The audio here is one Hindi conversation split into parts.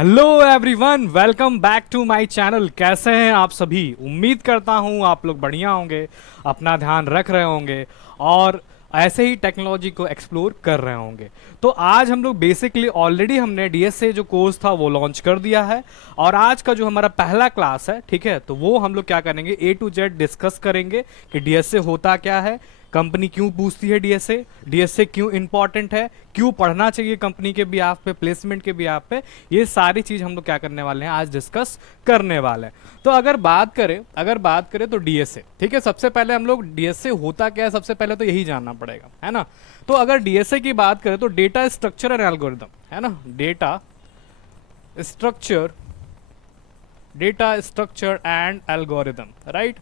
Hello everyone, welcome back to my channel. कैसे हैं आप सभी? उम्मीद करता हूं आप लोग बढ़िया होंगे, अपना ध्यान रख रहे होंगे और ऐसे ही टेक्नोलॉजी को एक्सप्लोर कर रहे होंगे। तो आज हम लोग बेसिकली ऑलरेडी हमने डीएसए जो कोर्स था वो लॉन्च कर दिया है और आज का जो हमारा पहला क्लास है, ठीक है, तो वो हम लोग क्या करेंगे, ए टू जेड डिस्कस करेंगे कि डीएसए होता क्या है, कंपनी क्यों पूछती है डीएसए, डीएसए क्यों इंपॉर्टेंट है, क्यों पढ़ना चाहिए कंपनी के बिहाफ पे, प्लेसमेंट के बिहाफ पे। ये सारी चीज हम लोग क्या करने वाले हैं, आज डिस्कस करने वाले हैं। तो अगर बात करें तो डीएसए, ठीक है, सबसे पहले हम लोग डीएसए होता क्या है, सबसे पहले तो यही जानना पड़ेगा, है ना। तो अगर डीएसए की बात करें तो डेटा स्ट्रक्चर एंड एल्गोरिथम, है ना, structure data structure and algorithm, right.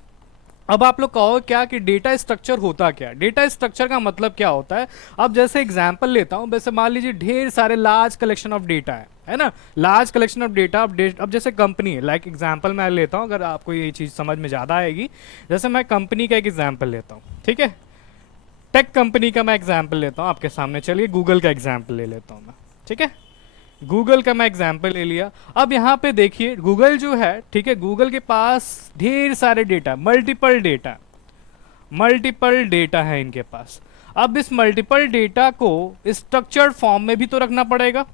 अब आप लोग कहो क्या कि डेटा स्ट्रक्चर होता क्या है, डेटा स्ट्रक्चर का मतलब क्या होता है। अब जैसे एग्जांपल लेता हूं, वैसे मान लीजिए ढेर सारे लार्ज कलेक्शन ऑफ डेटा है ना, लार्ज कलेक्शन ऑफ डेटा। अब जैसे कंपनी है, लाइक एग्जांपल मैं लेता हूं, अगर आपको ये चीज समझ में ज्यादा आएगी। जैसे मैं कंपनी का एक एग्जांपल लेता हूं, ठीक है, टेक कंपनी का मैं एग्जांपल लेता हूं आपके सामने। चलिए गूगल का एग्जांपल ले लेता हूं मैं, ठीक है, गूगल का मैं एग्जांपल ले लिया। अब यहाँ पे देखिए गूगल जो है, ठीक है, गूगल के पास ढेर सारे डेटा, मल्टीपल डेटा है इनके पास। अब इस मल्टीपल डेटा को स्ट्रक्चर्ड फॉर्म में भी तो रखना पड़ेगा।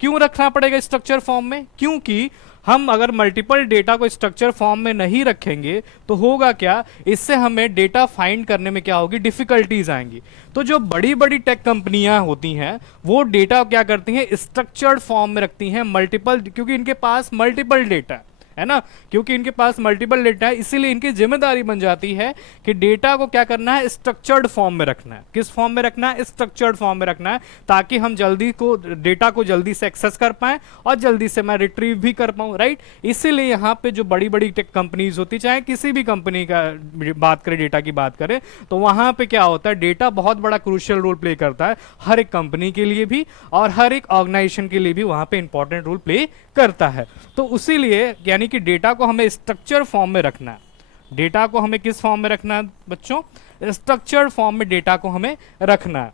क्यों रखना पड़ेगा स्ट्रक्चर फॉर्म में? क्योंकि हम अगर मल्टीपल डेटा को स्ट्रक्चर फॉर्म में नहीं रखेंगे तो होगा क्या, इससे हमें डेटा फाइंड करने में क्या होगी, डिफिकल्टीज आएंगी। तो जो बड़ी बड़ी टेक कंपनियां होती हैं वो डेटा क्या करती हैं, स्ट्रक्चर्ड फॉर्म में रखती हैं, मल्टीपल, क्योंकि इनके पास मल्टीपल डेटा है ना, क्योंकि इनके पास मल्टीपल डेटा है, इसीलिए इनकी जिम्मेदारी बन जाती है कि डेटा को क्या करना है, स्ट्रक्चर्ड फॉर्म में रखना है। किस फॉर्म में रखना है? स्ट्रक्चर्ड फॉर्म में रखना है, ताकि हम जल्दी को डेटा को जल्दी से एक्सेस कर पाएं और जल्दी से मैं रिट्रीव भी कर पाऊं, राइट। इसीलिए यहाँ पे जो बड़ी बड़ी टेक कंपनीज होती, चाहे किसी भी कंपनी का बात करें, डेटा की बात करें, तो वहां पे क्या होता है, डेटा बहुत बड़ा क्रूशियल रोल प्ले करता है, हर एक कंपनी के लिए भी और हर एक ऑर्गेनाइजेशन के लिए भी वहां पे इंपॉर्टेंट रोल प्ले करता है। तो उसीलिए यानी कि डेटा को हमें स्ट्रक्चर फॉर्म में रखना है। डेटा को हमें किस फॉर्म में रखना है बच्चों? स्ट्रक्चर्ड फॉर्म में डेटा को हमें रखना है।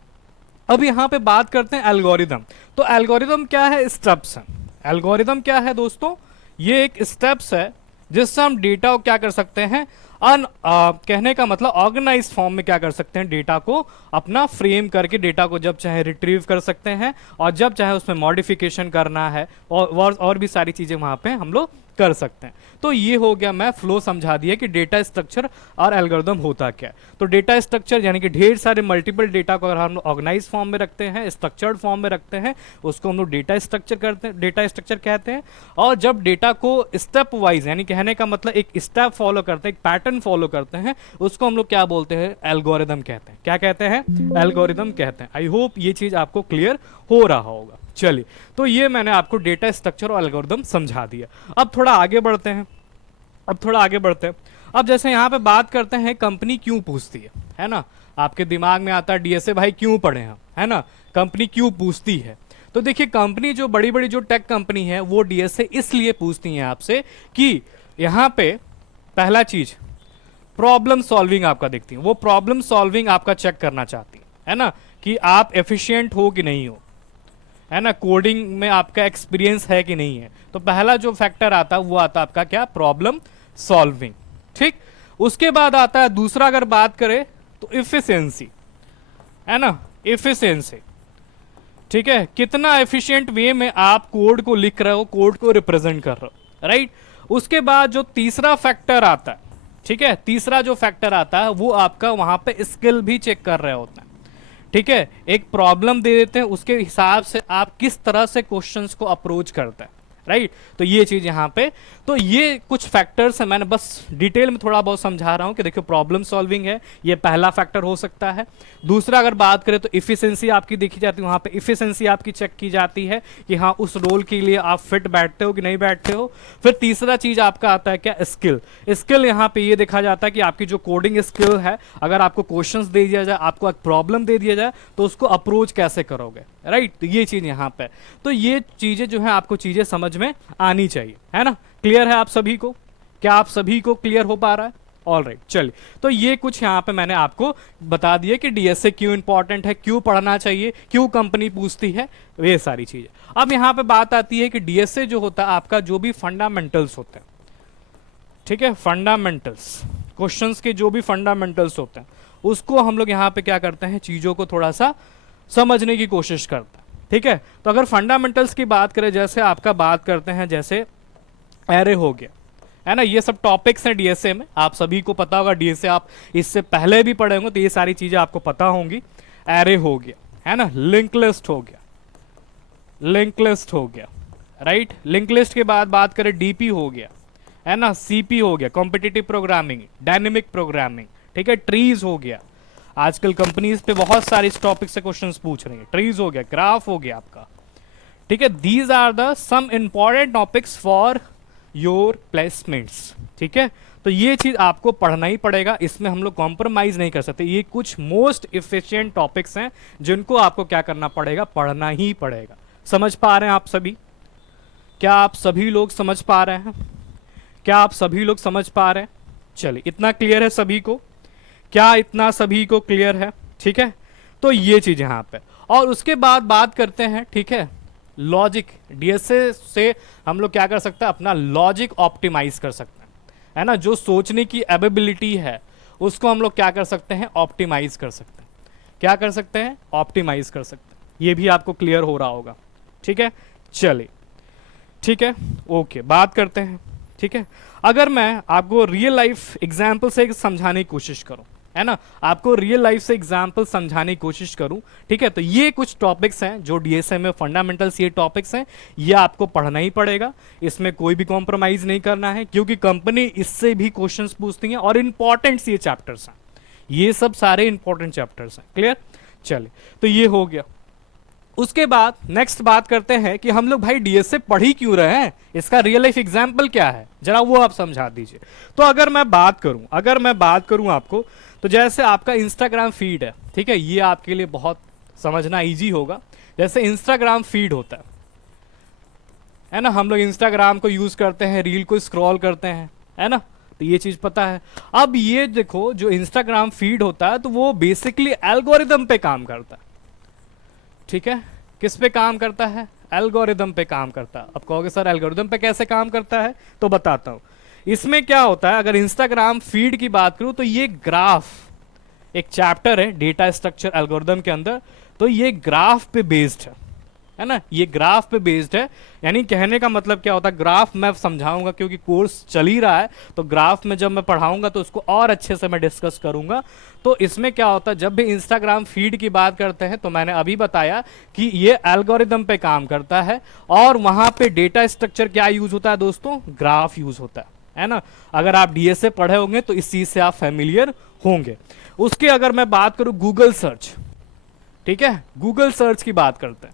अब यहां पे बात करते हैं एल्गोरिदम। तो एल्गोरिदम क्या है? स्टेप्स है। एल्गोरिदम क्या है दोस्तों? ये एक स्टेप्स है जिससे हम डेटा को क्या कर सकते हैं, कहने का मतलब ऑर्गेनाइज फॉर्म में क्या कर सकते हैं, डेटा को अपना फ्रेम करके डेटा को जब चाहे रिट्रीव कर सकते हैं और जब चाहे उसमें मॉडिफिकेशन करना है और भी सारी चीजें वहां पे हम लोग कर सकते हैं। तो ये हो गया, मैं फ्लो समझा दिया कि डेटा स्ट्रक्चर और एल्गोरिदम होता क्या है। तो डेटा स्ट्रक्चर यानी कि ढेर सारे मल्टीपल डेटा को अगर हम लोग ऑर्गेनाइज फॉर्म में रखते हैं, स्ट्रक्चर्ड फॉर्म में रखते हैं, उसको हम लोग डेटा स्ट्रक्चर करते हैं, डेटा स्ट्रक्चर कहते हैं। और जब डेटा को स्टेप वाइज, यानी कहने का मतलब एक स्टेप फॉलो करते हैं, एक पैटर्न फॉलो करते हैं, उसको हम लोग क्या बोलते हैं, एल्गोरिदम कहते हैं। क्या कहते हैं? एल्गोरिदम कहते हैं। आई होप ये चीज आपको क्लियर हो रहा होगा। चलिए, तो ये मैंने आपको डेटा स्ट्रक्चर और एल्गोरिदम समझा दिया। अब थोड़ा आगे बढ़ते हैं। अब जैसे यहां पे बात करते हैं कंपनी क्यों पूछती है ना। आपके दिमाग में आता है डीएसए भाई क्यों पढ़े हम, है ना, कंपनी क्यों पूछती है। तो देखिए कंपनी, जो बड़ी बड़ी जो टेक कंपनी है वो डीएसए इसलिए पूछती है आपसे कि यहां पे पहला चीज प्रॉब्लम सॉल्विंग आपका देखती है। वो प्रॉब्लम सॉल्विंग आपका चेक करना चाहती है ना, कि आप एफिशिएंट हो कि नहीं हो, है ना, कोडिंग में आपका एक्सपीरियंस है कि नहीं है। तो पहला जो फैक्टर आता है वो आता है आपका क्या, प्रॉब्लम सॉल्विंग, ठीक। उसके बाद आता है दूसरा, अगर बात करें तो इफिशियंसी, है ना, इफिशियंसी, ठीक है, कितना एफिशिएंट वे में आप कोड को लिख रहे हो, कोड को रिप्रेजेंट कर रहे हो, राइट। उसके बाद जो तीसरा फैक्टर आता है, ठीक है, तीसरा जो फैक्टर आता है वो आपका वहां पे स्किल भी चेक कर रहे होते हैं, ठीक है। एक प्रॉब्लम दे देते हैं, उसके हिसाब से आप किस तरह से क्वेश्चंस को अप्रोच करते हैं, राइट। तो ये चीज यहां पे, तो ये कुछ फैक्टर्स है, मैंने बस डिटेल में थोड़ा बहुत समझा रहा हूं कि देखियो प्रॉब्लम सॉल्विंग है, ये पहला फैक्टर हो सकता है। दूसरा अगर बात करें तो इफिशिएंसी आपकी देखी जाती है, वहां पे इफिशिएंसी आपकी चेक की जाती है कि हाँ उस रोल के लिए आप फिट बैठते हो कि नहीं बैठते हो। फिर तीसरा चीज आपका आता है क्या, स्किल। स्किल यहाँ पे ये देखा जाता है कि आपकी जो कोडिंग स्किल है, अगर आपको क्वेश्चंस दे दिया जाए, आपको एक प्रॉब्लम दे दिया जाए, तो उसको अप्रोच कैसे करोगे, राइट। तो ये चीज यहाँ पे, तो ये चीजें जो है आपको चीजें समझ में आनी चाहिए, है ना। क्लियर है आप सभी को? क्या आप सभी को क्लियर हो पा रहा है? ऑलराइट, चलिए, तो ये कुछ यहाँ पे मैंने आपको बता दिया कि डीएसए क्यों इंपॉर्टेंट है, क्यों पढ़ना चाहिए, क्यों कंपनी पूछती है, ये सारी चीजें। अब यहाँ पे बात आती है कि डीएसए जो होता है आपका, जो भी फंडामेंटल्स होते हैं, ठीक है, फंडामेंटल्स, क्वेश्चंस के जो भी फंडामेंटल्स होते हैं, उसको हम लोग यहाँ पे क्या करते हैं, चीजों को थोड़ा सा समझने की कोशिश करते हैं, ठीक है। तो अगर फंडामेंटल्स की बात करें, जैसे आपका बात करते हैं, जैसे एरे हो गया, है ना, ये सब टॉपिक्स हैं डीएसए में, आप सभी को पता होगा, डीएसए आप इससे पहले भी पढ़े होंगे, तो ये सारी चीजें आपको पता होंगी। एरे हो गया, है ना, लिंक लिस्ट हो गया, लिंक लिस्ट हो गया, राइट। लिंक लिस्ट के बाद बात करें, डीपी हो गया, है ना, सीपी हो गया, कॉम्पिटिटिव प्रोग्रामिंग, डायनेमिक प्रोग्रामिंग, ठीक है, ट्रीज हो गया, आजकल कंपनीज पे बहुत सारे इस टॉपिक से क्वेश्चंस पूछ रही है, ट्रीज हो गया, ग्राफ हो गया आपका, ठीक है। These are the some important topics for your placements, ठीक है। तो ये चीज आपको पढ़ना ही पड़ेगा, इसमें हम लोग कॉम्प्रोमाइज नहीं कर सकते। ये कुछ मोस्ट इफिशिएंट टॉपिक्स हैं जिनको आपको क्या करना पड़ेगा, पढ़ना ही पड़ेगा। समझ पा रहे हैं आप सभी? क्या आप सभी लोग समझ पा रहे हैं? क्या आप सभी लोग समझ पा रहे हैं? चलिए, इतना क्लियर है सभी को? क्या इतना सभी को क्लियर है? ठीक है, तो ये चीज यहां पे, और उसके बाद बात करते हैं, ठीक है, लॉजिक। डीएसए से हम लोग क्या कर सकते हैं, अपना लॉजिक ऑप्टिमाइज कर सकते हैं, है ना, जो सोचने की एबिलिटी है उसको हम लोग क्या कर सकते हैं, ऑप्टिमाइज कर सकते हैं। क्या कर सकते हैं, ऑप्टिमाइज कर सकते हैं। ये भी आपको क्लियर हो रहा होगा, ठीक है। चलिए, ठीक है, ओके, बात करते हैं, ठीक है। अगर मैं आपको रियल लाइफ एग्जाम्पल से समझाने की कोशिश करूं, है ना, आपको रियल लाइफ से एग्जाम्पल समझाने की कोशिश करूं, ठीक है, तो ये कुछ टॉपिक्स हैं जो डीएसए में फंडामेंटल्स, ये टॉपिक्स हैं, ये आपको पढ़ना ही पड़ेगा, इसमें कोई भी कॉम्प्रोमाइज नहीं करना है, क्योंकि कंपनी इससे भी क्वेश्चंस पूछती है, और इंपॉर्टेंट ये चैप्टर्स हैं, ये सब सारे इंपॉर्टेंट चैप्टर्स हैं। क्लियर? चलिए, तो ये हो गया। उसके बाद नेक्स्ट बात करते हैं कि हम लोग भाई डीएसए पढ़ ही क्यों रहे हैं, इसका रियल लाइफ एग्जाम्पल क्या है, जरा वो आप समझा दीजिए। तो अगर मैं बात करूं आपको, तो जैसे आपका इंस्टाग्राम फीड है, ठीक है, ये आपके लिए बहुत समझना इजी होगा। जैसे इंस्टाग्राम फीड होता है ना, हम लोग इंस्टाग्राम को यूज करते हैं, रील को स्क्रॉल करते हैं, है ना, तो ये चीज पता है। अब ये देखो, जो इंस्टाग्राम फीड होता है, तो वो बेसिकली एल्गोरिदम पे काम करता है, ठीक है। किस पे काम करता है? एल्गोरिदम पे काम करता है। अब कहोगे सर एल्गोरिदम पे कैसे काम करता है, तो बताता हूं। इसमें क्या होता है, अगर इंस्टाग्राम फीड की बात करूं, तो ये ग्राफ एक चैप्टर है डेटा स्ट्रक्चर एल्गोरिदम के अंदर, तो ये ग्राफ पे बेस्ड है ना, ये ग्राफ पे बेस्ड है। यानी कहने का मतलब क्या होता है, ग्राफ मैं समझाऊंगा क्योंकि कोर्स चल ही रहा है, तो ग्राफ में जब मैं पढ़ाऊंगा तो उसको और अच्छे से मैं डिस्कस करूंगा। तो इसमें क्या होता है, जब भी इंस्टाग्राम फीड की बात करते हैं, तो मैंने अभी बताया कि ये एल्गोरिदम पे काम करता है, और वहां पे डेटा स्ट्रक्चर क्या यूज होता है दोस्तों, ग्राफ यूज होता है ना। अगर आप डीएसए पढ़े होंगे तो इस चीज से आप फैमिलियर होंगे। उसके अगर मैं बात करूं गूगल सर्च, ठीक है, गूगल सर्च की बात करते हैं।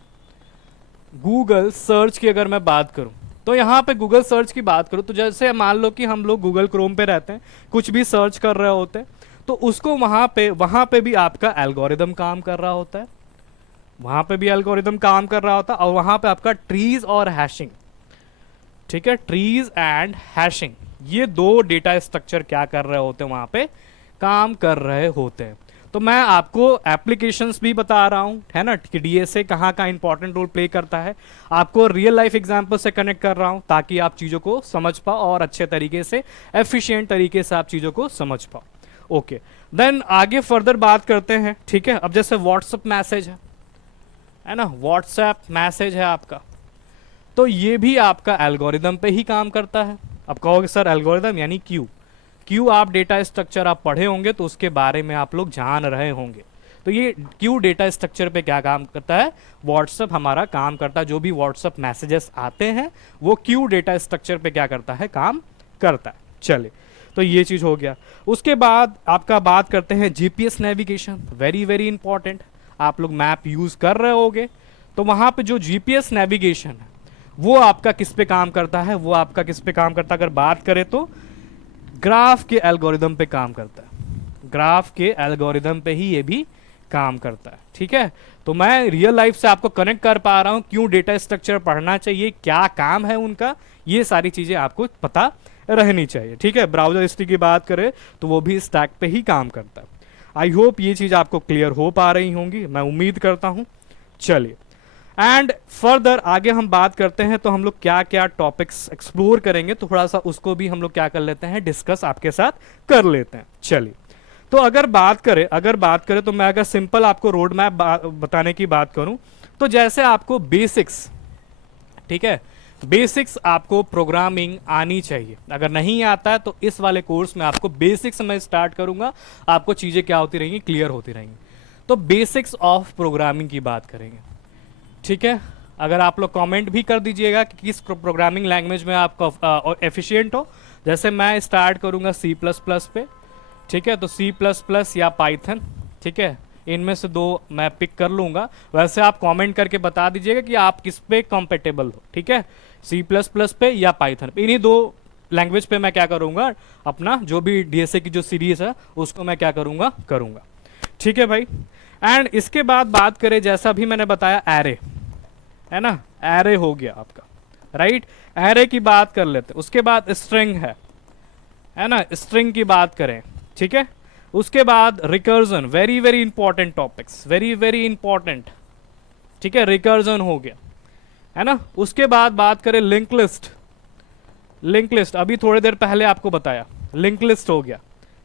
गूगल सर्च की अगर मैं बात करूं, तो यहां पे गूगल सर्च की बात करूं, तो जैसे मान लो कि हम लोग गूगल क्रोम पे रहते हैं, कुछ भी सर्च कर रहे होते हैं, तो उसको वहां पे भी आपका एल्गोरिदम काम कर रहा होता है, वहां पे भी एल्गोरिदम काम कर रहा होता है, और वहां पे आपका ट्रीज और हैशिंग, ठीक है, ट्रीज एंड हैशिंग, ये दो डेटा स्ट्रक्चर क्या कर रहे होते हैं, वहां पे काम कर रहे होते हैं। तो मैं आपको एप्लीकेशंस भी बता रहा हूं, है ना, कि डीएसए कहाँ का इंपॉर्टेंट रोल प्ले करता है, आपको रियल लाइफ एग्जांपल से कनेक्ट कर रहा हूं, ताकि आप चीजों को समझ पाओ और अच्छे तरीके से, एफिशिएंट तरीके से आप चीजों को समझ पाओ। ओके, देन आगे फर्दर बात करते हैं, ठीक है। अब जैसे व्हाट्सएप मैसेज है ना, व्हाट्सएप मैसेज है आपका, तो ये भी आपका एल्गोरिदम पे ही काम करता है। अब कहोगे सर एल्गोरिदम यानी क्यों आप डेटा स्ट्रक्चर आप पढ़े होंगे, तो उसके बारे में आप लोग जान रहे होंगे। तो ये क्यू डेटा स्ट्रक्चर पे क्या काम करता है, व्हाट्सएप हमारा काम करता है, जो भी व्हाट्सएप मैसेजेस आते हैं वो क्यू डेटा स्ट्रक्चर पे क्या करता है, काम करता है। चलिए, तो ये चीज हो गया। उसके बाद आपका बात करते हैं GPS navigation, very very important. आप लोग मैप यूज कर रहे होगे, तो वहां पे जो जीपीएस नेविगेशन है वो आपका किस पे काम करता है, वो आपका किस पे काम करता है, अगर बात करें तो ग्राफ के एल्गोरिदम पे काम करता है, ग्राफ के एल्गोरिदम पे ही ये भी काम करता है, ठीक है। तो मैं रियल लाइफ से आपको कनेक्ट कर पा रहा हूं, क्यों डेटा स्ट्रक्चर पढ़ना चाहिए, क्या काम है उनका, ये सारी चीजें आपको पता रहनी चाहिए, ठीक है। ब्राउजर हिस्ट्री की बात करें तो वो भी स्टैक पे ही काम करता है। आई होप ये चीज़ आपको क्लियर हो पा रही होंगी, मैं उम्मीद करता हूँ। चलिए, एंड फर्दर आगे हम बात करते हैं तो हम लोग क्या क्या टॉपिक्स एक्सप्लोर करेंगे, तो थोड़ा सा उसको भी हम लोग क्या कर लेते हैं, डिस्कस आपके साथ कर लेते हैं। चलिए, तो अगर बात करें तो मैं अगर सिंपल आपको रोड मैप बताने की बात करूं तो जैसे आपको बेसिक्स, ठीक है, बेसिक्स आपको प्रोग्रामिंग आनी चाहिए। अगर नहीं आता है तो इस वाले कोर्स में आपको बेसिक्स में स्टार्ट करूंगा, आपको चीजें क्या होती रहेंगी, क्लियर होती रहेंगी। तो बेसिक्स ऑफ प्रोग्रामिंग की बात करेंगे, ठीक है। अगर आप लोग कमेंट भी कर दीजिएगा कि किस प्रोग्रामिंग लैंग्वेज में आप एफिशिएंट हो। जैसे मैं स्टार्ट करूंगा सी प्लस प्लस पे, ठीक है, तो सी प्लस प्लस या पाइथन, ठीक है, इनमें से दो मैं पिक कर लूंगा। वैसे आप कमेंट करके बता दीजिएगा कि आप किस पे कंपेटेबल हो, ठीक है, सी प्लस प्लस पे या पाइथन पे। इन्हीं दो लैंग्वेज पे मैं क्या करूंगा, अपना जो भी डीएसए की जो सीरीज है उसको मैं क्या करूंगा, ठीक है भाई। एंड इसके बाद बात करें, जैसा भी मैंने बताया, एरे है ना, एरे हो गया आपका, राइट। एरे की बात कर लेते, उसके बाद स्ट्रिंग है ना, स्ट्रिंग की बात करें, ठीक है। उसके बाद recursion, very very important topics, very very important, ठीक है, रिकर्जन हो गया, है ना। उसके बाद बात करें लिंक लिस्ट अभी थोड़ी देर पहले आपको बताया, लिंक लिस्ट हो गया,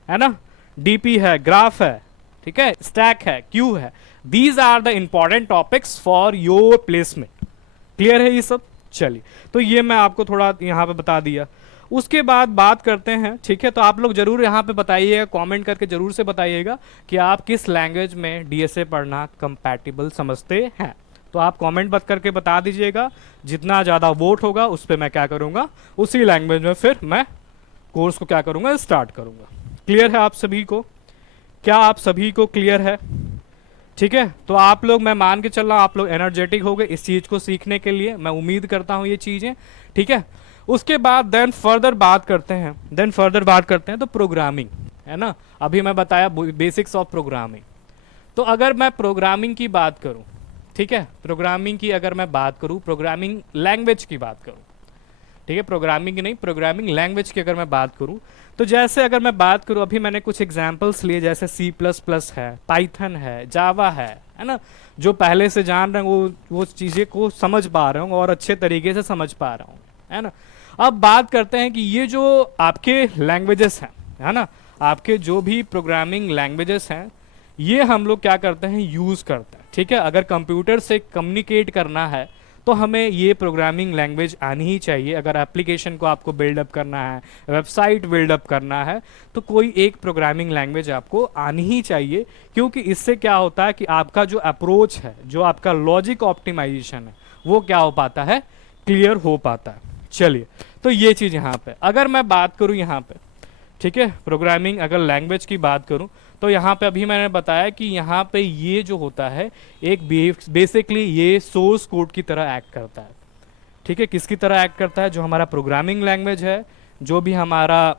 है ना। डीपी है, ग्राफ है, ठीक है, स्टैक है, क्यू है। These are the important topics for your placement. Clear है ये सब? चलिए, तो ये मैं आपको थोड़ा यहाँ पे बता दिया। उसके बाद बात करते हैं, ठीक है, तो आप लोग जरूर यहाँ पे बताइएगा, कमेंट करके जरूर से बताइएगा कि आप किस लैंग्वेज में डीएसए पढ़ना कंपैटिबल समझते हैं। तो आप कमेंट बत करके बता दीजिएगा, जितना ज़्यादा वोट होगा उस पर मैं क्या करूँगा, उसी लैंग्वेज में फिर मैं कोर्स को क्या करूँगा, स्टार्ट करूँगा। क्लियर है आप सभी को? क्या आप सभी को क्लियर है? ठीक है, तो आप लोग, मैं मान के चल रहा हूँ आप लोग एनर्जेटिक हो गए इस चीज़ को सीखने के लिए, मैं उम्मीद करता हूँ ये चीज़ें, ठीक है। उसके बाद देन फर्दर बात करते हैं तो प्रोग्रामिंग, है ना। अभी मैं बताया बेसिक्स ऑफ प्रोग्रामिंग। तो अगर मैं प्रोग्रामिंग की बात करूं, ठीक है, प्रोग्रामिंग की अगर मैं बात करूं, प्रोग्रामिंग लैंग्वेज की बात करूं, ठीक है, प्रोग्रामिंग की नहीं, प्रोग्रामिंग लैंग्वेज की अगर मैं बात करूं, तो जैसे अगर मैं बात करूं, अभी मैंने कुछ एग्जांपल्स लिए, जैसे सी प्लस प्लस है, पाइथन है, जावा है ना। जो पहले से जान रहे हैं वो चीज़ें को समझ पा रहे होंगे और अच्छे तरीके से समझ पा रहा हूँ, है ना। अब बात करते हैं कि ये जो आपके लैंग्वेजेस हैं, है ना, आपके जो भी प्रोग्रामिंग लैंग्वेजेस हैं, ये हम लोग क्या करते हैं, यूज़ करते हैं, ठीक है। अगर कंप्यूटर से कम्युनिकेट करना है तो हमें ये प्रोग्रामिंग लैंग्वेज आनी ही चाहिए। अगर एप्लीकेशन को आपको बिल्डअप करना है, वेबसाइट बिल्डअप करना है, तो कोई एक प्रोग्रामिंग लैंग्वेज आपको आनी ही चाहिए, क्योंकि इससे क्या होता है कि आपका जो अप्रोच है, जो आपका लॉजिक ऑप्टिमाइजेशन है, वो क्या हो पाता है, क्लियर हो पाता है। चलिए, तो ये चीज़ यहाँ पे अगर मैं बात करूँ यहाँ पे, ठीक है, प्रोग्रामिंग अगर लैंग्वेज की बात करूँ, तो यहाँ पे अभी मैंने बताया कि यहाँ पे ये जो होता है एक बेसिकली ये सोर्स कोड की तरह एक्ट करता है, ठीक है। किसकी तरह एक्ट करता है? जो हमारा प्रोग्रामिंग लैंग्वेज है, जो भी हमारा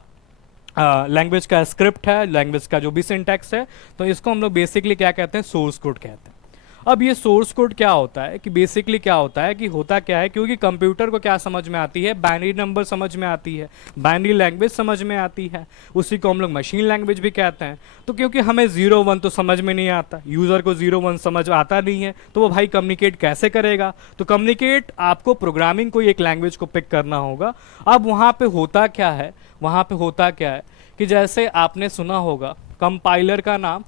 लैंग्वेज का स्क्रिप्ट है, लैंग्वेज का जो भी सिंटैक्स है, तो इसको हम लोग बेसिकली क्या कहते हैं, सोर्स कोड कहते हैं। अब ये सोर्स कोड क्या होता है कि बेसिकली क्या होता है कि होता क्या है, क्योंकि कंप्यूटर को क्या समझ में आती है, बाइनरी नंबर समझ में आती है, बाइनरी लैंग्वेज समझ में आती है, उसी को हम लोग मशीन लैंग्वेज भी कहते हैं। तो क्योंकि हमें 0-1 तो समझ में नहीं आता, यूज़र को 0-1 समझ आता नहीं है, तो वो भाई कम्युनिकेट कैसे करेगा? तो कम्युनिकेट आपको प्रोग्रामिंग को एक लैंग्वेज को पिक करना होगा। अब वहाँ पर होता क्या है कि जैसे आपने सुना होगा कंपाइलर का नाम,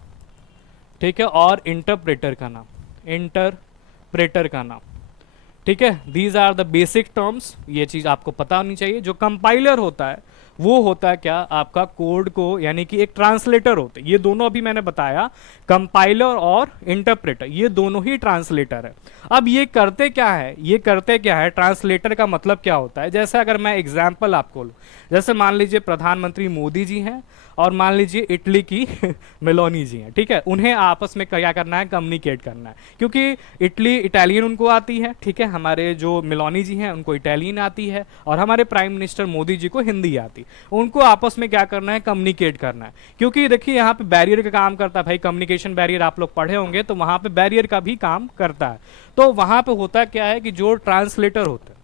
ठीक है, और इंटरप्रेटर का नाम, ठीक है। These are the basic terms, ये चीज़ आपको पता होनी चाहिए। जो कंपाइलर होता है वो होता है क्या, आपका कोड को, यानी कि एक ट्रांसलेटर होते हैं। ये दोनों अभी मैंने बताया, कंपाइलर और इंटरप्रेटर, ये दोनों ही ट्रांसलेटर है। अब ये करते क्या है, ट्रांसलेटर का मतलब क्या होता है? जैसे अगर मैं एग्जाम्पल आपको लूँ, जैसे मान लीजिए प्रधानमंत्री मोदी जी हैं और मान लीजिए इटली की मेलोनी जी हैं, ठीक है। उन्हें आपस में क्या करना है, कम्युनिकेट करना है, क्योंकि इटालियन उनको आती है, ठीक है। हमारे जो मेलोनी जी हैं उनको इटालियन आती है, और हमारे प्राइम मिनिस्टर मोदी जी को हिंदी आती है। उनको आपस में क्या करना है, कम्युनिकेट करना है। क्योंकि देखिए यहाँ पे बैरियर का काम करता है भाई, कम्युनिकेशन बैरियर आप लोग पढ़े होंगे, तो वहाँ पे बैरियर का भी काम करता है। तो वहाँ पे होता क्या है कि जो ट्रांसलेटर होते हैं,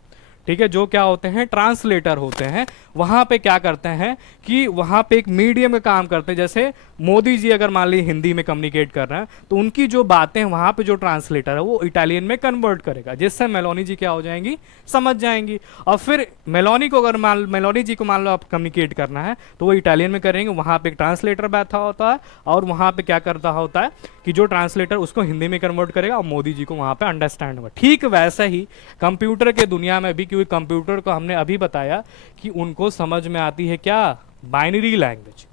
ठीक है, जो क्या होते हैं, ट्रांसलेटर होते हैं। वहां पे क्या करते हैं कि वहां पे एक मीडियम का काम करते हैं। जैसे मोदी जी अगर मान ली हिंदी में कम्युनिकेट कर रहे हैं, तो उनकी जो बातें हैं वहां पे जो ट्रांसलेटर है वो इटालियन में कन्वर्ट करेगा, जिससे मेलोनी जी क्या हो जाएंगी, समझ जाएंगी। और फिर मेलोनी को अगर मेलोनी जी को मान लो आप कम्युनिकेट करना है तो वो इटालियन में करेंगे, वहां पे एक ट्रांसलेटर बैठा होता है और वहां पे क्या करता होता है कि जो ट्रांसलेटर उसको हिंदी में कन्वर्ट करेगा और मोदी जी को वहां पे अंडरस्टैंड होगा। ठीक वैसा ही कंप्यूटर के दुनिया में भी, क्योंकि कंप्यूटर को हमने अभी बताया कि उनको समझ में आती है क्या, बाइनरी लैंग्वेज।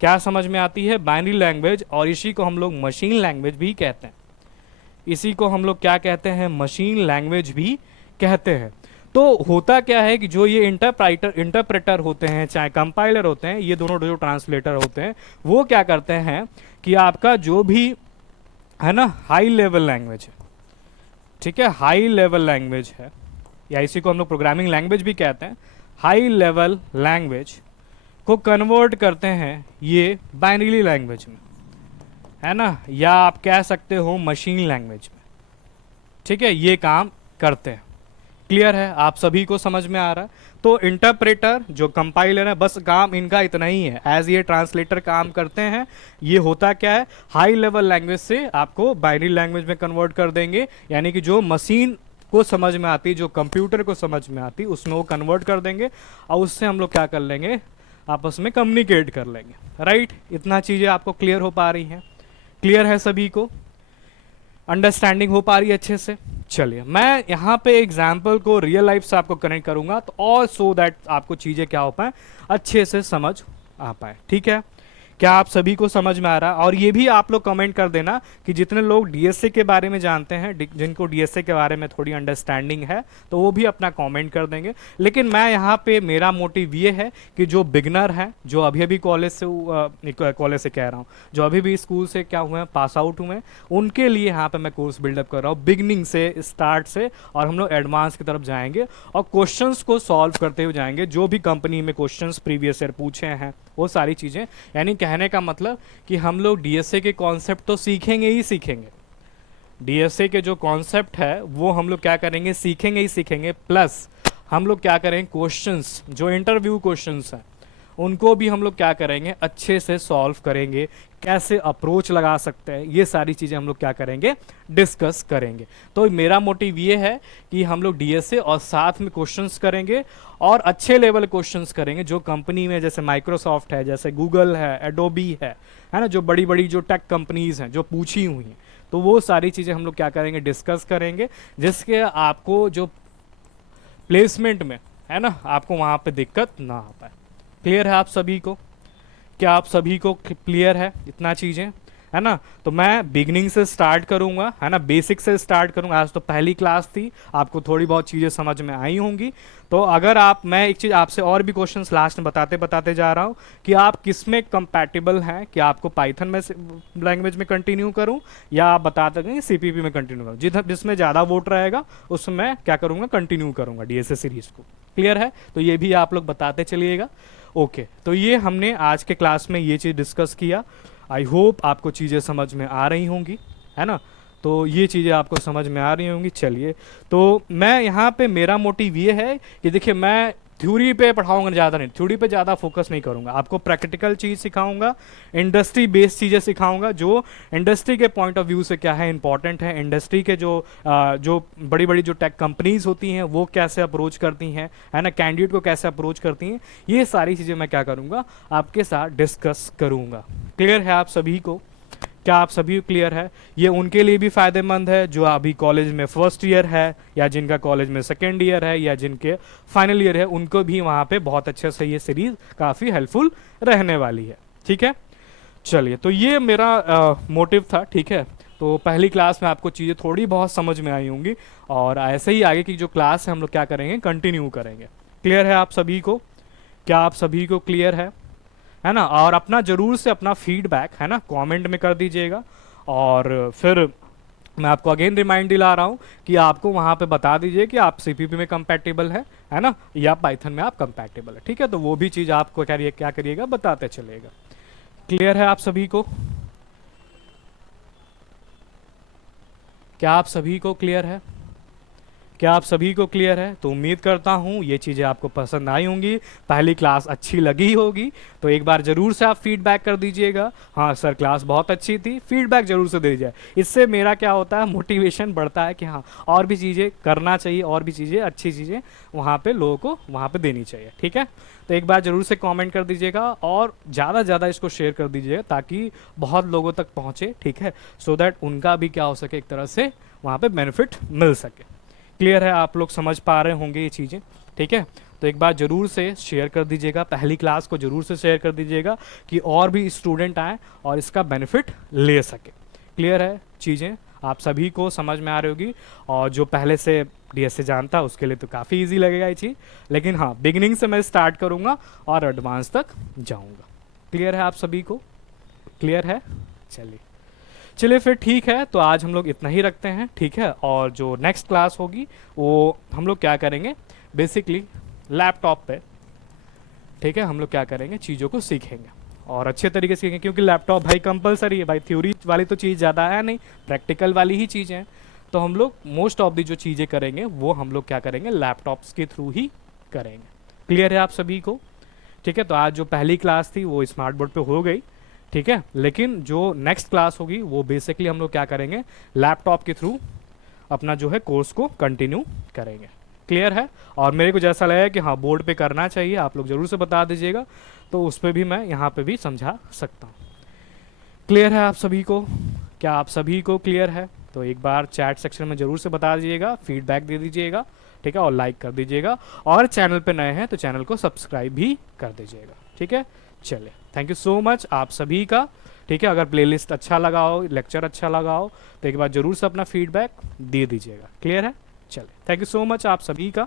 क्या समझ में आती है, बाइनरी लैंग्वेज। और इसी को हम लोग मशीन लैंग्वेज भी कहते हैं। इसी को हम लोग क्या कहते हैं, मशीन लैंग्वेज भी कहते हैं। तो होता क्या है कि जो ये इंटरप्रेटर होते हैं, चाहे कंपाइलर होते हैं, ये दोनों जो ट्रांसलेटर होते हैं, वो क्या करते हैं कि आपका जो भी है ना हाई लेवल लैंग्वेज है, ठीक है, हाई लेवल लैंग्वेज है, या इसी को हम लोग प्रोग्रामिंग लैंग्वेज भी कहते हैं, हाई लेवल लैंग्वेज को कन्वर्ट करते हैं ये बाइनरी लैंग्वेज में, है ना, या आप कह सकते हो मशीन लैंग्वेज में। ठीक है, ये काम करते हैं। क्लियर है, आप सभी को समझ में आ रहा है। तो इंटरप्रेटर जो कंपाइलर है, बस काम इनका इतना ही है, एज ये ट्रांसलेटर काम करते हैं। ये होता क्या है, हाई लेवल लैंग्वेज से आपको बाइनरी लैंग्वेज में कन्वर्ट कर देंगे, यानी कि जो मशीन को समझ में आती, जो कंप्यूटर को समझ में आती, उसमें वो कन्वर्ट कर देंगे और उससे हम लोग क्या कर लेंगे, आपस में कम्युनिकेट कर लेंगे। राइट, इतना चीज़ें आपको क्लियर हो पा रही हैं, क्लियर है सभी को, अंडरस्टैंडिंग हो पा रही है अच्छे से। चलिए, मैं यहाँ पे एग्जाम्पल को रियल लाइफ से आपको कनेक्ट करूंगा, तो और सो दैट आपको चीज़ें क्या हो पाए, अच्छे से समझ आ पाए। ठीक है, क्या आप सभी को समझ में आ रहा है? और ये भी आप लोग कमेंट कर देना कि जितने लोग डीएसए के बारे में जानते हैं, जिनको डीएसए के बारे में थोड़ी अंडरस्टैंडिंग है, तो वो भी अपना कमेंट कर देंगे। लेकिन मैं यहाँ पे मेरा मोटिव ये है कि जो बिगनर हैं, जो अभी अभी कॉलेज से कह रहा हूँ, जो अभी भी स्कूल से क्या हुए हैं, पास आउट हुए हैं, उनके लिए यहाँ पे मैं कोर्स बिल्डअप कर रहा हूँ, बिगनिंग से, स्टार्ट से, और हम लोग एडवांस की तरफ जाएंगे और क्वेश्चंस को सॉल्व करते हुए जाएंगे। जो भी कंपनी में क्वेश्चंस प्रीवियस ईयर पूछे हैं वो सारी चीज़ें, यानी कहने का मतलब कि हम लोग डीएसए के कॉन्सेप्ट तो सीखेंगे ही सीखेंगे। डीएसए के जो कॉन्सेप्ट है वो हम लोग क्या करेंगे, सीखेंगे ही सीखेंगे, प्लस हम लोग क्या करेंगे, क्वेश्चंस जो इंटरव्यू क्वेश्चंस हैं उनको भी हम लोग क्या करेंगे, अच्छे से सॉल्व करेंगे, कैसे अप्रोच लगा सकते हैं, ये सारी चीज़ें हम लोग क्या करेंगे, डिस्कस करेंगे। तो मेरा मोटिव ये है कि हम लोग डीएसए और साथ में क्वेश्चंस करेंगे, और अच्छे लेवल क्वेश्चंस करेंगे जो कंपनी में, जैसे माइक्रोसॉफ्ट है, जैसे गूगल है, एडोबी है ना, जो बड़ी बड़ी जो टेक कंपनीज हैं जो पूछी हुई हैं, तो वो सारी चीज़ें हम लोग क्या करेंगे, डिस्कस करेंगे, जिसके आपको जो प्लेसमेंट में है ना, आपको वहाँ पे दिक्कत ना आ पाए। क्लियर है आप सभी को? क्या आप सभी को क्लियर है इतना चीज़ें, है ना? तो मैं बिगनिंग से स्टार्ट करूंगा, है ना, बेसिक से स्टार्ट करूंगा। आज तो पहली क्लास थी, आपको थोड़ी बहुत चीज़ें समझ में आई होंगी। तो अगर मैं एक चीज़ आपसे और भी क्वेश्चंस लास्ट में बताते बताते जा रहा हूं कि आप किस में कंपैटिबल हैं, कि आपको पाइथन में लैंग्वेज में कंटिन्यू करूं, या आप बताते हैं सीपीपी में कंटिन्यू करूं, जिसमें ज़्यादा वोट रहेगा उसमें क्या करूँगा, कंटिन्यू करूँगा डीएसए सीरीज़ को। क्लियर है? तो ये भी आप लोग बताते चलिएगा। ओके, तो ये हमने आज के क्लास में ये चीज़ डिस्कस किया। आई होप आपको चीज़ें समझ में आ रही होंगी, है ना? तो ये चीज़ें आपको समझ में आ रही होंगी। चलिए, तो मैं यहाँ पे मेरा मोटिव ये है कि देखिए, मैं थ्योरी पे पढ़ाऊंगा ज़्यादा नहीं, थ्योरी पे ज़्यादा फोकस नहीं करूँगा, आपको प्रैक्टिकल चीज़ सिखाऊंगा, इंडस्ट्री बेस्ड चीज़ें सिखाऊंगा, जो इंडस्ट्री के पॉइंट ऑफ व्यू से क्या है इंपॉर्टेंट है, इंडस्ट्री के जो बड़ी बड़ी जो टेक कंपनीज होती हैं वो कैसे अप्रोच करती हैं, है ना, कैंडिडेट को कैसे अप्रोच करती हैं, ये सारी चीज़ें मैं क्या करूँगा, आपके साथ डिस्कस करूँगा। क्लियर है आप सभी को? क्या आप सभी क्लियर है? ये उनके लिए भी फ़ायदेमंद है जो अभी कॉलेज में फर्स्ट ईयर है, या जिनका कॉलेज में सेकेंड ईयर है, या जिनके फाइनल ईयर है, उनको भी वहाँ पे बहुत अच्छे से ये सीरीज़ काफ़ी हेल्पफुल रहने वाली है। ठीक है, चलिए, तो ये मेरा मोटिव था। ठीक है, तो पहली क्लास में आपको चीज़ें थोड़ी बहुत समझ में आई होंगी, और ऐसे ही आगे की जो क्लास है हम लोग क्या करेंगे, कंटिन्यू करेंगे। क्लियर है आप सभी को? क्या आप सभी को क्लियर है ना? और अपना जरूर से अपना फीडबैक, है ना, कमेंट में कर दीजिएगा। और फिर मैं आपको अगेन रिमाइंड दिला रहा हूँ कि आपको वहाँ पे बता दीजिए कि आप सीपीपी में कंपैटिबल है ना, या पाइथन में आप कंपैटिबल है। ठीक है, तो वो भी चीज़ आपको क्या करिएगा, बताते चलिएगा। क्लियर है आप सभी को? क्या आप सभी को क्लियर है? क्या आप सभी को क्लियर है? तो उम्मीद करता हूँ ये चीज़ें आपको पसंद आई होंगी, पहली क्लास अच्छी लगी होगी। तो एक बार ज़रूर से आप फीडबैक कर दीजिएगा, हाँ सर क्लास बहुत अच्छी थी, फीडबैक ज़रूर से दे दीजिए। इससे मेरा क्या होता है, मोटिवेशन बढ़ता है कि हाँ और भी चीज़ें करना चाहिए, और भी चीज़ें अच्छी चीज़ें वहाँ पे लोगों को वहाँ पे देनी चाहिए। ठीक है, तो एक बार ज़रूर से कमेंट कर दीजिएगा और ज़्यादा से ज़्यादा इसको शेयर कर दीजिएगा ताकि बहुत लोगों तक पहुँचे। ठीक है, सो दैट उनका भी क्या हो सके, एक तरह से वहाँ पे बेनिफिट मिल सके। क्लियर है? आप लोग समझ पा रहे होंगे ये चीज़ें। ठीक है, तो एक बार ज़रूर से शेयर कर दीजिएगा, पहली क्लास को ज़रूर से शेयर कर दीजिएगा कि और भी स्टूडेंट आएँ और इसका बेनिफिट ले सके। क्लियर है? चीज़ें आप सभी को समझ में आ रही होगी, और जो पहले से डीएसए जानता है उसके लिए तो काफ़ी इजी लगेगा ये चीज़, लेकिन हाँ बिगिनिंग से मैं स्टार्ट करूँगा और एडवांस तक जाऊँगा। क्लियर है आप सभी को? क्लियर है? चलिए फिर ठीक है, तो आज हम लोग इतना ही रखते हैं। ठीक है, और जो नेक्स्ट क्लास होगी वो हम लोग क्या करेंगे, बेसिकली लैपटॉप पे, ठीक है, हम लोग क्या करेंगे, चीज़ों को सीखेंगे और अच्छे तरीके से सीखेंगे, क्योंकि लैपटॉप भाई कंपलसरी है भाई, थ्योरी वाली तो चीज़ ज़्यादा है नहीं, प्रैक्टिकल वाली ही चीज़ें हैं। तो हम लोग मोस्ट ऑफ दी जो चीज़ें करेंगे वो हम लोग क्या करेंगे, लैपटॉप्स के थ्रू ही करेंगे। क्लियर है आप सभी को? ठीक है, तो आज जो पहली क्लास थी वो स्मार्ट बोर्ड पे हो गई। ठीक है, लेकिन जो नेक्स्ट क्लास होगी वो बेसिकली हम लोग क्या करेंगे, लैपटॉप के थ्रू अपना जो है कोर्स को कंटिन्यू करेंगे। क्लियर है? और मेरे को जैसा लगा कि हाँ बोर्ड पे करना चाहिए, आप लोग ज़रूर से बता दीजिएगा, तो उस पर भी मैं यहाँ पे भी समझा सकता हूँ। क्लियर है आप सभी को? क्या आप सभी को क्लियर है? तो एक बार चैट सेक्शन में ज़रूर से बता दीजिएगा, फीडबैक दे दीजिएगा। ठीक है, और लाइक कर दीजिएगा, और चैनल पे नए हैं तो चैनल को सब्सक्राइब भी कर दीजिएगा। ठीक है, चलिए थैंक यू सो मच आप सभी का। ठीक है, अगर प्लेलिस्ट अच्छा लगा हो, लेक्चर अच्छा लगा हो, तो एक बार ज़रूर से अपना फीडबैक दे दीजिएगा। क्लियर है? चलिए थैंक यू सो मच आप सभी का।